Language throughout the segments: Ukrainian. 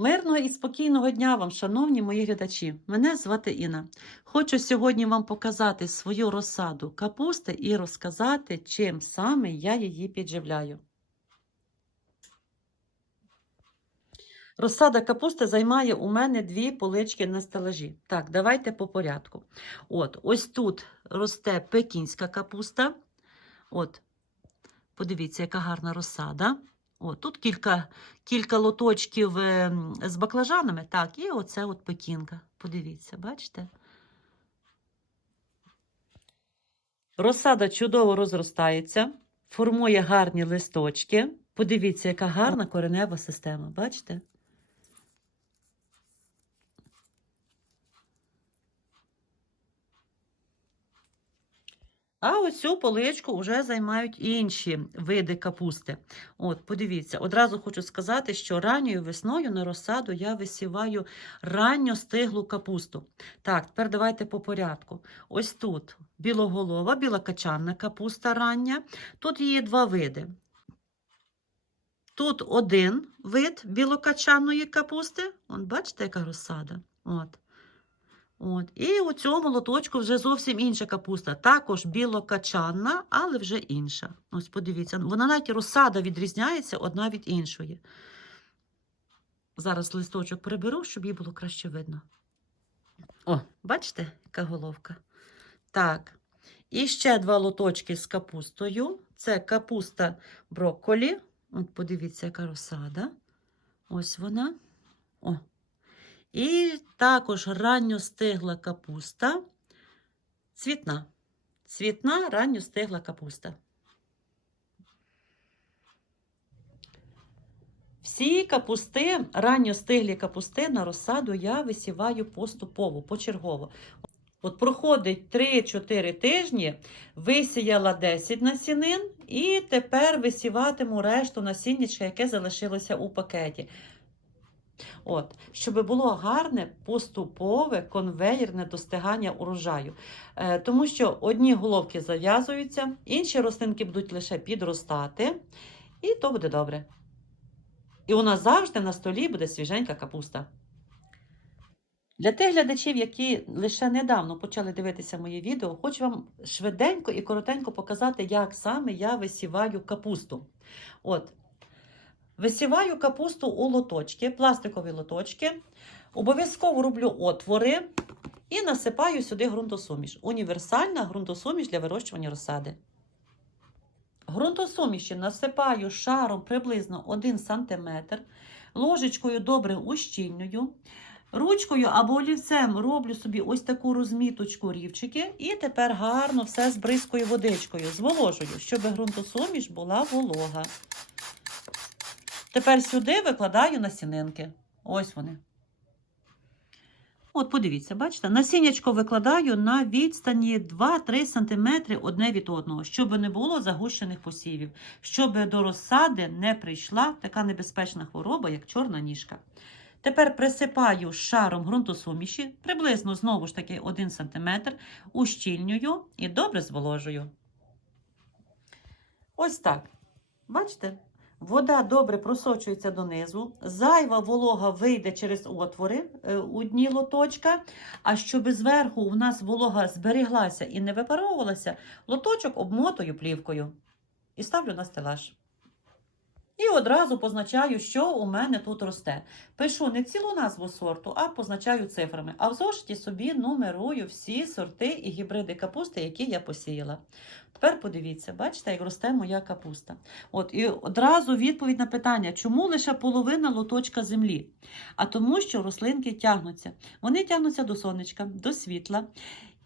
Мирного і спокійного дня вам, шановні мої глядачі. Мене звати Інна. Хочу сьогодні вам показати свою розсаду капусти і розказати, чим саме я її підживляю. Розсада капусти займає у мене дві полички на стелажі. Так, давайте по порядку. От, ось тут росте пекінська капуста. От, подивіться, яка гарна розсада. О, тут кілька, кілька лоточків е, з баклажанами. Так, і оце от пекінка. Подивіться, бачите? Розсада чудово розростається, формує гарні листочки. Подивіться, яка гарна коренева система. Бачите? А оцю поличку вже займають інші види капусти. От, подивіться, одразу хочу сказати, що ранньою весною на розсаду я висіваю ранньо стиглу капусту. Так, тепер давайте по порядку. Ось тут білоголова, білокачанна капуста рання. Тут є два види. Тут один вид білокачанної капусти. От, бачите, яка розсада. От. От. І у цьому лоточку вже зовсім інша капуста. Також білокачанна, але вже інша. Ось подивіться, вона навіть розсада відрізняється одна від іншої. Зараз листочок приберу, щоб їй було краще видно. О, бачите, яка головка? Так. І ще два лоточки з капустою. Це капуста брокколі. От подивіться, яка розсада. Ось вона. О. І також ранньостигла капуста. Цвітна. Цвітна ранньостигла капуста. Всі капусти, ранньостиглі капусти на розсаду я висіваю поступово, почергово. От проходить 3-4 тижні, висіяла 10 насінин, і тепер висіватиму решту насіннячка, яке залишилося у пакеті. От, щоб було гарне поступове конвеєрне достигання урожаю. Е, тому що одні головки зав'язуються, інші рослинки будуть лише підростати, і то буде добре. І у нас завжди на столі буде свіженька капуста. Для тих глядачів, які лише недавно почали дивитися моє відео, хочу вам швиденько і коротенько показати, як саме я висіваю капусту. От, Висіваю капусту у лоточки, пластикові лоточки. Обов'язково роблю отвори і насипаю сюди ґрунтосуміш. Універсальна ґрунтосуміш для вирощування розсади. Ґрунтосуміші насипаю шаром приблизно 1 см, ложечкою добре ущільнюю. Ручкою або олівцем роблю собі ось таку розміточку рівчики, і тепер гарно все збризкою водичкою, зволожую, щоб ґрунтосуміш була волога. Тепер сюди викладаю насінинки. Ось вони. От, подивіться, бачите, насіннячко викладаю на відстані 2-3 см одне від одного, щоб не було загущених посівів, щоб до розсади не прийшла така небезпечна хвороба, як чорна ніжка. Тепер присипаю шаром ґрунтосуміші, приблизно знову ж таки 1 см, ущільнюю і добре зволожую. Ось так. Бачите? Вода добре просочується донизу, зайва волога вийде через отвори е, у дні лоточка. А щоб зверху у нас волога зберіглася і не випаровувалася, лоточок обмотую плівкою і ставлю на стелаж. І одразу позначаю, що у мене тут росте. Пишу не цілу назву сорту, а позначаю цифрами. А в зошиті собі нумерую всі сорти і гібриди капусти, які я посіяла. Тепер подивіться, бачите, як росте моя капуста. От і одразу відповідь на питання, чому лише половина лоточка землі? А тому, що рослинки тягнуться. Вони тягнуться до сонечка, до світла.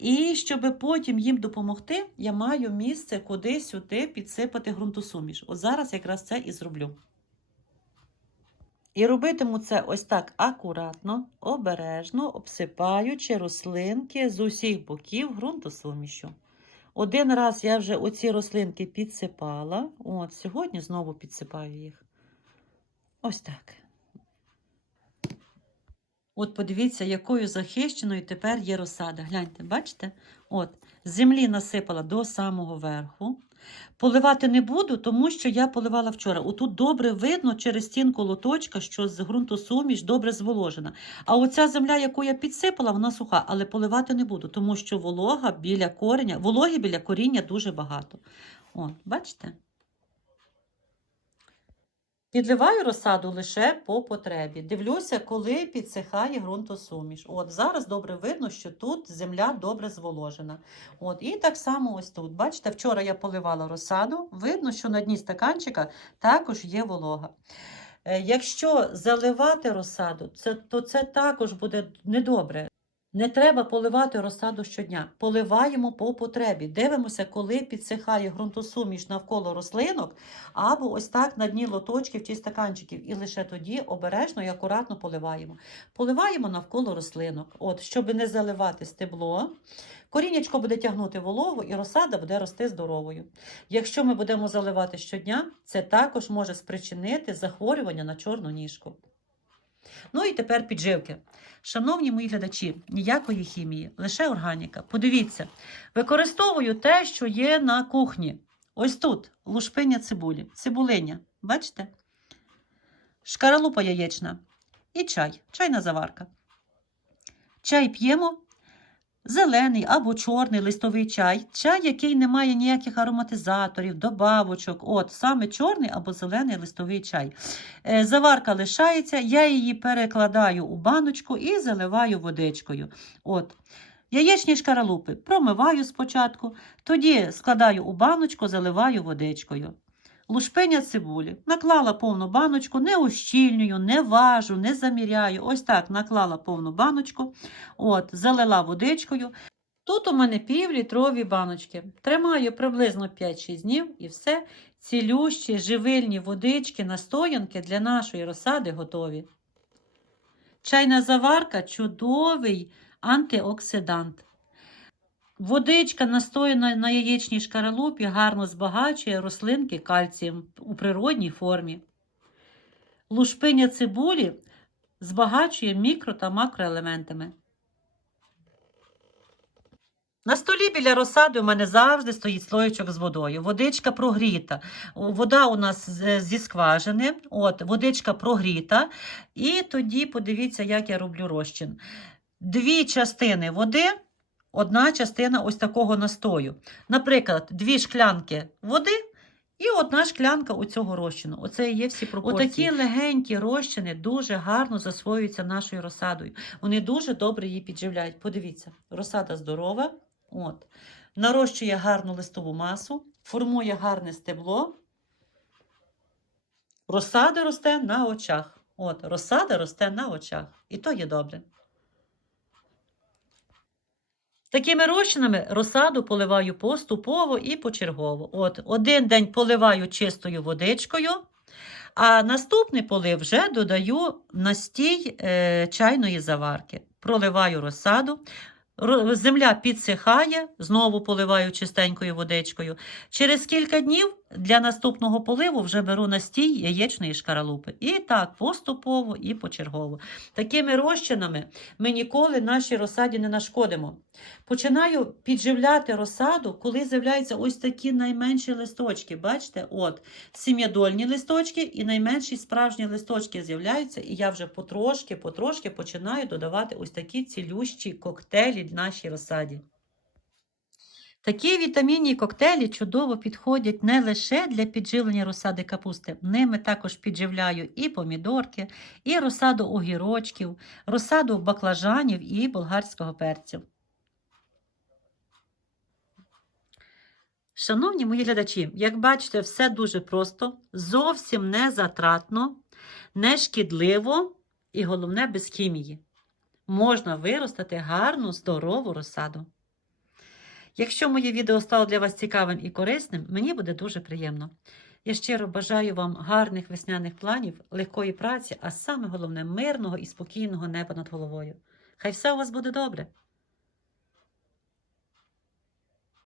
І щоб потім їм допомогти, я маю місце куди сюди підсипати ґрунтосуміш. От зараз якраз це і зроблю. І робитиму це ось так акуратно, обережно, обсипаючи рослинки з усіх боків ґрунтосумішю. Один раз я вже оці рослинки підсипала. От, сьогодні знову підсипаю їх. Ось так. От подивіться, якою захищеною тепер є розсада. Гляньте, бачите? От, землі насипала до самого верху. Поливати не буду, тому що я поливала вчора. Отут добре видно через стінку лоточка, що з ґрунтосуміш добре зволожена. А оця земля, яку я підсипала, вона суха, але поливати не буду, тому що волога біля кореня, вологи біля коріння дуже багато. О, бачите? Підливаю розсаду лише по потребі. Дивлюся, коли підсихає ґрунтосуміш. От зараз добре видно, що тут земля добре зволожена. От, і так само ось тут. Бачите, вчора я поливала розсаду. Видно, що на дні стаканчика також є волога. Е, Якщо заливати розсаду, це, то це також буде недобре. Не треба поливати розсаду щодня. Поливаємо по потребі. Дивимося, коли підсихає ґрунтосуміш навколо рослинок, або ось так на дні лоточків чи стаканчиків. І лише тоді обережно і акуратно поливаємо. Поливаємо навколо рослинок. От, щоб не заливати стебло, корінечко буде тягнути вологу і розсада буде рости здоровою. Якщо ми будемо заливати щодня, це також може спричинити захворювання на чорну ніжку. Ну і тепер підживки. Шановні мої глядачі, ніякої хімії, лише органіка. Подивіться, використовую те, що є на кухні. Ось тут лушпиня цибулі, цибулиня. Бачите? Шкаралупа яєчна і чай, чайна заварка. Чай п'ємо. Зелений або чорний листовий чай, чай, який не має ніяких ароматизаторів, добавочок. От саме чорний або зелений листовий чай. Е, Заварка лишається, я її перекладаю у баночку і заливаю водичкою. От. Яєчні шкаралупи промиваю спочатку, тоді складаю у баночку, заливаю водичкою. Лушпиня цибулі. Наклала повну баночку, не ущільнюю, не важу, не заміряю. Ось так наклала повну баночку, от, залила водичкою. Тут у мене півлітрові баночки. Тримаю приблизно 5-6 днів і все. Цілющі, живильні водички, настоянки для нашої розсади готові. Чайна заварка чудовий антиоксидант. Водичка, настояна на яєчній шкаралупі, гарно збагачує рослинки кальцієм у природній формі. Лушпиня цибулі збагачує мікро та макроелементами. На столі біля розсади у мене завжди стоїть слоєчок з водою. Водичка прогріта. Вода у нас зі скважини. От, водичка прогріта. І тоді подивіться, як я роблю розчин. Дві частини води, одна частина ось такого настою. Наприклад, дві шклянки води. І одна шклянка у цього розчину. Оце є всі пропорції. Отакі легенькі розчини дуже гарно засвоюються нашою розсадою. Вони дуже добре її підживляють. Подивіться, розсада здорова, от. нарощує гарну листову масу, формує гарне стебло. Розсада росте на очах. От, розсада росте на очах. І то є добре. Такими розчинами розсаду поливаю поступово і почергово. От, один день поливаю чистою водичкою, а наступний полив вже додаю настій е, чайної заварки. Проливаю розсаду. Земля підсихає, знову поливаю чистенькою водичкою. Через кілька днів для наступного поливу вже беру настій яєчної шкаралупи. І так поступово і почергово. Такими розчинами ми ніколи нашій розсаді не нашкодимо. Починаю підживляти розсаду, коли з'являються ось такі найменші листочки. Бачите, от сім'ядольні листочки і найменші справжні листочки з'являються, і я вже потрошки, потрошки починаю додавати ось такі цілющі коктейлі нашій розсаді. Такі вітамінні коктейлі чудово підходять не лише для підживлення розсади капусти. Ними також підживляю і помідорки, і розсаду огірочків, розсаду баклажанів і болгарського перцю. Шановні мої глядачі, як бачите, все дуже просто, зовсім не затратно, не шкідливо і головне без хімії. Можна виростити гарну, здорову розсаду. Якщо моє відео стало для вас цікавим і корисним, мені буде дуже приємно. Я щиро бажаю вам гарних весняних планів, легкої праці, а саме головне мирного і спокійного неба над головою. Хай все у вас буде добре!